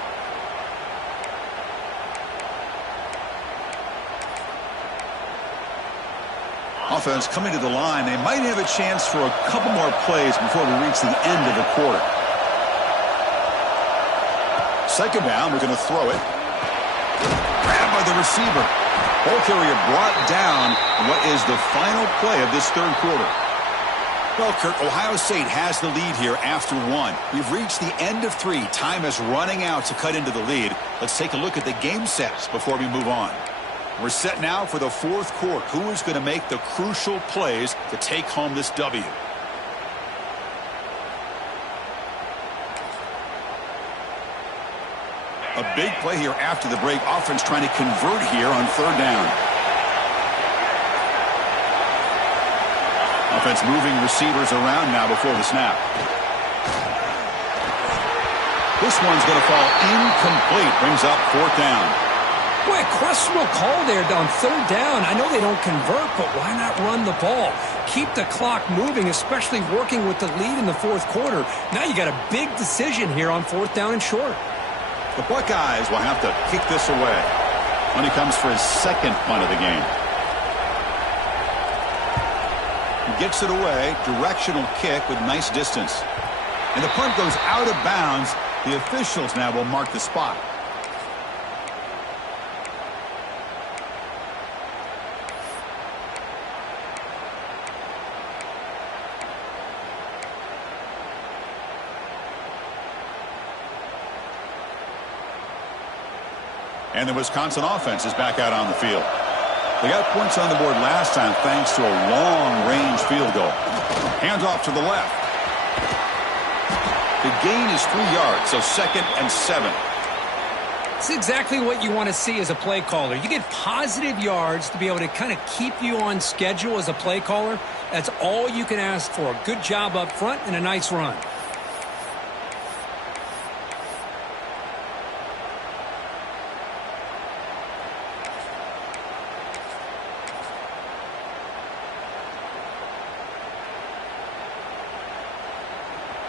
Offense coming to the line. They might have a chance for a couple more plays before we reach the end of the quarter. Second down, we're going to throw it. Grabbed by the receiver. Ball carrier brought down in what is the final play of this third quarter. Well, Kurt, Ohio State has the lead here after one. We've reached the end of three. Time is running out to cut into the lead. Let's take a look at the game sets before we move on. We're set now for the fourth quarter. Who is going to make the crucial plays to take home this W? A big play here after the break. Offense trying to convert here on third down. Offense moving receivers around now before the snap. This one's going to fall incomplete. Brings up fourth down. Boy, a questionable call there on third down. I know they don't convert, but why not run the ball? Keep the clock moving, especially working with the lead in the fourth quarter. Now you got a big decision here on fourth down and short. The Buckeyes will have to kick this away when he comes for his second punt of the game. He gets it away, directional kick with nice distance. And the punt goes out of bounds. The officials now will mark the spot. And the Wisconsin offense is back out on the field. They got points on the board last time thanks to a long-range field goal. Hands off to the left. The gain is 3 yards, so 2nd and 7. It's exactly what you want to see as a play caller. You get positive yards to be able to kind of keep you on schedule as a play caller. That's all you can ask for. A good job up front and a nice run.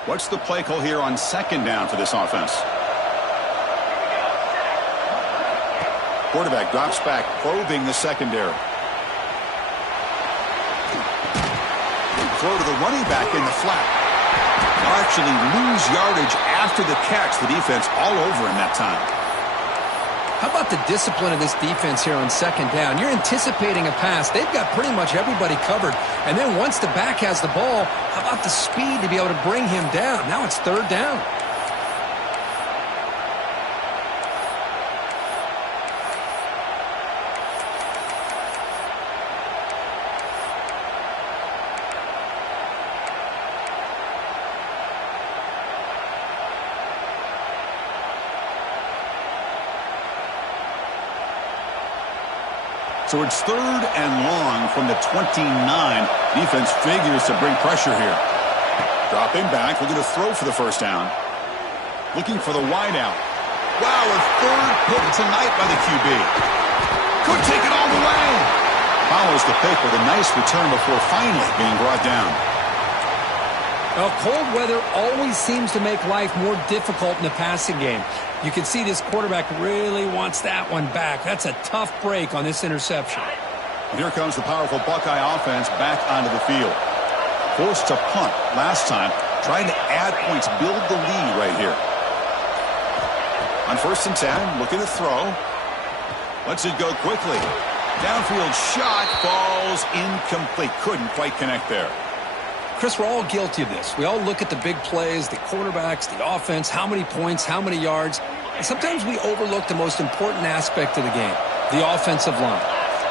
What's the play call here on second down for this offense? Quarterback drops back, probing the secondary. Throw to the running back in the flat. They'll actually lose yardage after the catch. The defense all over him that time. How about the discipline of this defense here on second down? You're anticipating a pass. They've got pretty much everybody covered. And then once the back has the ball, how about the speed to be able to bring him down? Now it's third down. So it's third and long from the 29. Defense figures to bring pressure here. Dropping back, looking to throw for the first down. Looking for the wide out. Wow, a third pick tonight by the QB. Could take it all the way. Follows the pick with a nice return before finally being brought down. Well, cold weather always seems to make life more difficult in the passing game. You can see this quarterback really wants that one back. That's a tough break on this interception. And here comes the powerful Buckeye offense back onto the field. Forced to punt last time, trying to add points, build the lead right here. On 1st and 10, looking to throw. Lets it go quickly. Downfield shot falls incomplete. Couldn't quite connect there. Chris, we're all guilty of this. We all look at the big plays, the quarterbacks, the offense, how many points, how many yards. And sometimes we overlook the most important aspect of the game, the offensive line.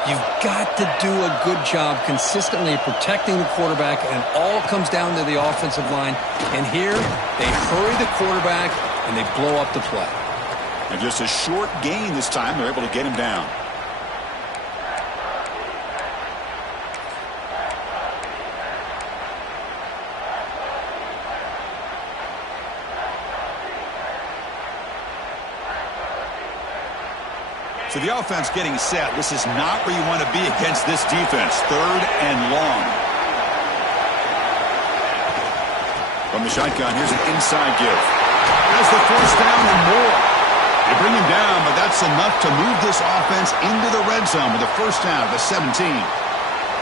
You've got to do a good job consistently protecting the quarterback, and it all comes down to the offensive line. And here, they hurry the quarterback, and they blow up the play. And just a short gain this time, they're able to get him down. So the offense getting set. This is not where you want to be against this defense. Third and long. From the shotgun, here's an inside give. Has the first down and more. They bring him down, but that's enough to move this offense into the red zone with a first down at the 17.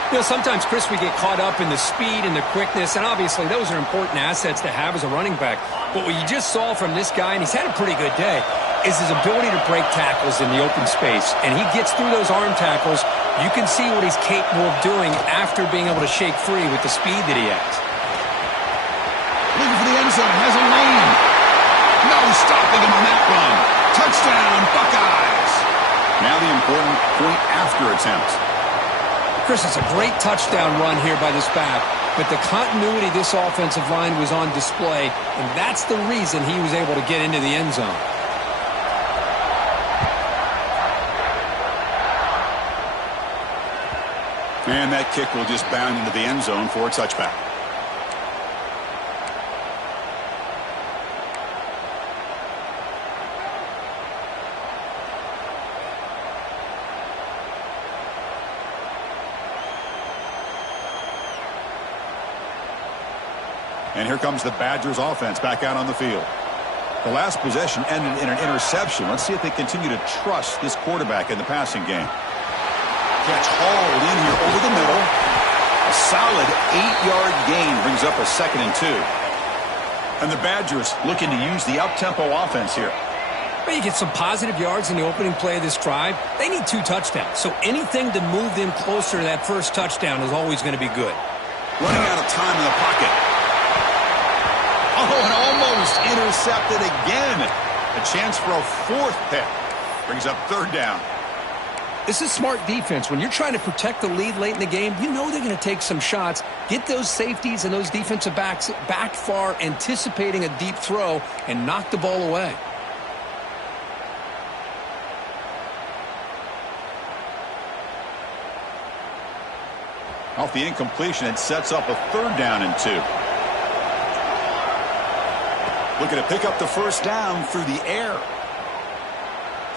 You know, sometimes, Chris, we get caught up in the speed and the quickness, and obviously those are important assets to have as a running back. But what you just saw from this guy, and he's had a pretty good day, is his ability to break tackles in the open space. And he gets through those arm tackles. You can see what he's capable of doing after being able to shake free with the speed that he has. Looking for the end zone, has a lane. No stopping him on that run. Touchdown, Buckeyes. Now the important point after attempt. Chris, it's a great touchdown run here by this back, but the continuity of this offensive line was on display, and that's the reason he was able to get into the end zone. And that kick will just bound into the end zone for a touchback. And here comes the Badgers offense back out on the field. The last possession ended in an interception. Let's see if they continue to trust this quarterback in the passing game. Catch hauled in here over the middle. A solid 8-yard gain brings up a 2nd and 2. And the Badgers looking to use the up-tempo offense here. Well, you get some positive yards in the opening play of this drive. They need 2 touchdowns, so anything to move them closer to that first touchdown is always going to be good. Running out of time in the pocket. Oh, and almost intercepted again. A chance for a 4th pick. Brings up 3rd down. This is smart defense. When you're trying to protect the lead late in the game, you know they're going to take some shots, get those safeties and those defensive backs back far, anticipating a deep throw, and knock the ball away. Off the incompletion, it sets up a 3rd down and 2. Looking to pick up the first down through the air.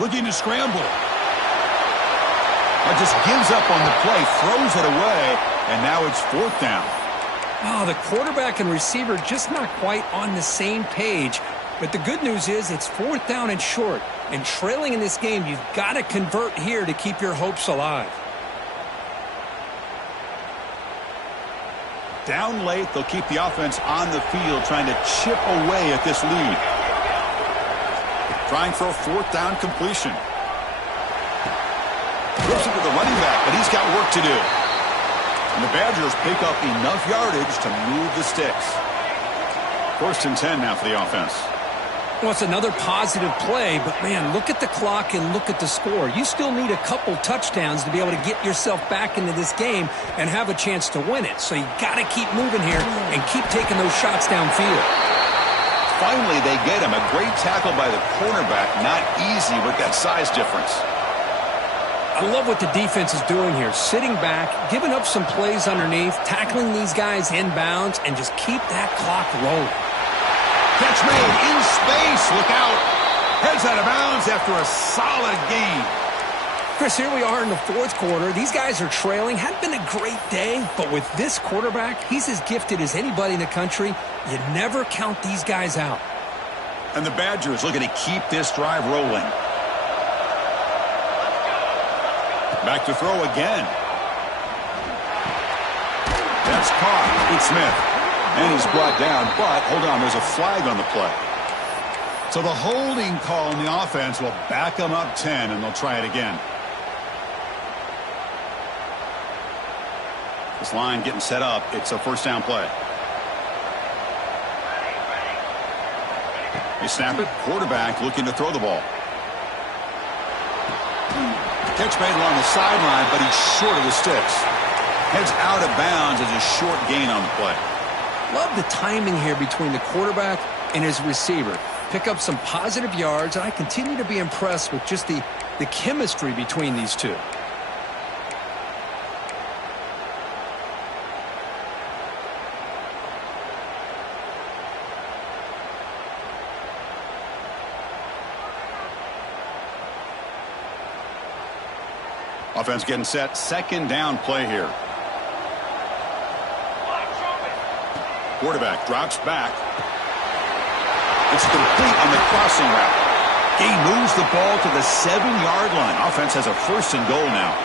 Looking to scramble. Just gives up on the play, throws it away, and now it's 4th down. Oh, the quarterback and receiver just not quite on the same page. But the good news is it's 4th down and short. And trailing in this game, you've got to convert here to keep your hopes alive. Down late, they'll keep the offense on the field, trying to chip away at this lead. Trying for a 4th down completion. Flips it to the running back, but he's got work to do. And the Badgers pick up enough yardage to move the sticks. 1st and 10 now for the offense. Well, it's another positive play, but, man, look at the clock and look at the score. You still need a couple touchdowns to be able to get yourself back into this game and have a chance to win it. So you got to keep moving here and keep taking those shots downfield. Finally, they get him. A great tackle by the cornerback. Not easy with that size difference. I love what the defense is doing here. Sitting back, giving up some plays underneath, tackling these guys inbounds, and just keep that clock rolling. Catch made in space. Look out. Heads out of bounds after a solid gain. Chris, here we are in the 4th quarter. These guys are trailing. Hadn't been a great day, but with this quarterback, he's as gifted as anybody in the country. You never count these guys out. And the Badgers looking to keep this drive rolling. Back to throw again. That's caught. It's Smith. And he's brought down, but hold on, there's a flag on the play. So the holding call in the offense will back them up 10, and they'll try it again. This line getting set up. It's a 1st down play. They snap it. Quarterback looking to throw the ball. Catch made along the sideline, but he's short of the sticks. Heads out of bounds as a short gain on the play. Love the timing here between the quarterback and his receiver. Pick up some positive yards, and I continue to be impressed with just the chemistry between these two. Offense getting set. 2nd down play here. Quarterback drops back. It's complete on the crossing route. He moves the ball to the 7-yard line. Offense has a 1st and goal now.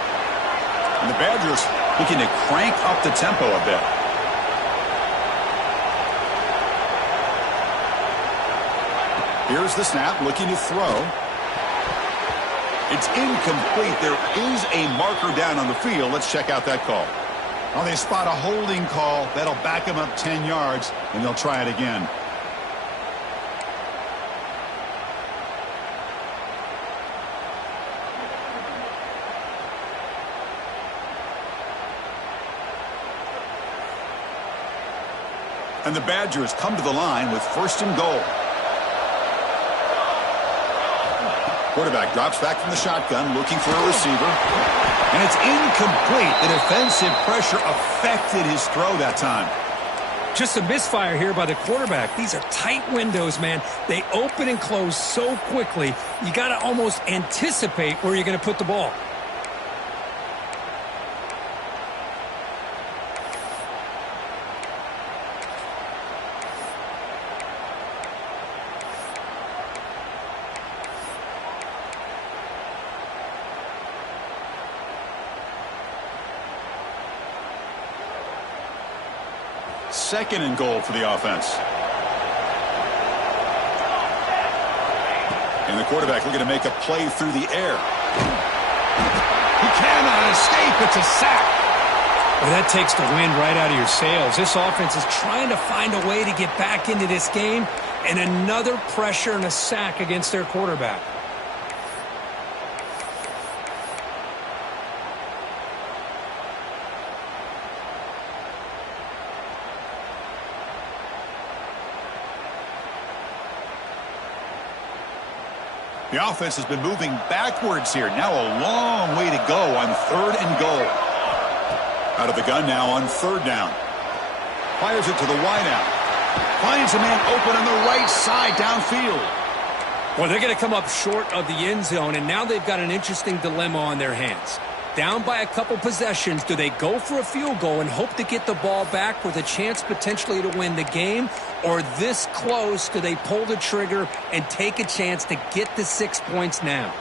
And the Badgers looking to crank up the tempo a bit. Here's the snap, looking to throw. It's incomplete. There is a marker down on the field. Let's check out that call. Well, they spot a holding call. That'll back them up 10 yards, and they'll try it again. And the Badgers come to the line with 1st and goal. Quarterback drops back from the shotgun, looking for a receiver. And it's incomplete. The defensive pressure affected his throw that time. Just a misfire here by the quarterback. These are tight windows, man. They open and close so quickly. You got to almost anticipate where you're going to put the ball. Second and goal for the offense. And the quarterback looking to make a play through the air. He cannot escape. It's a sack. Well, that takes the wind right out of your sails. This offense is trying to find a way to get back into this game, and another pressure and a sack against their quarterback. The offense has been moving backwards here. Now a long way to go on 3rd and goal. Out of the gun now on 3rd down. Fires it to the wideout. Finds a man open on the right side downfield. Well, they're going to come up short of the end zone, and now they've got an interesting dilemma on their hands. Down by a couple possessions, do they go for a field goal and hope to get the ball back with a chance potentially to win the game? Or this close, do they pull the trigger and take a chance to get the 6 points now?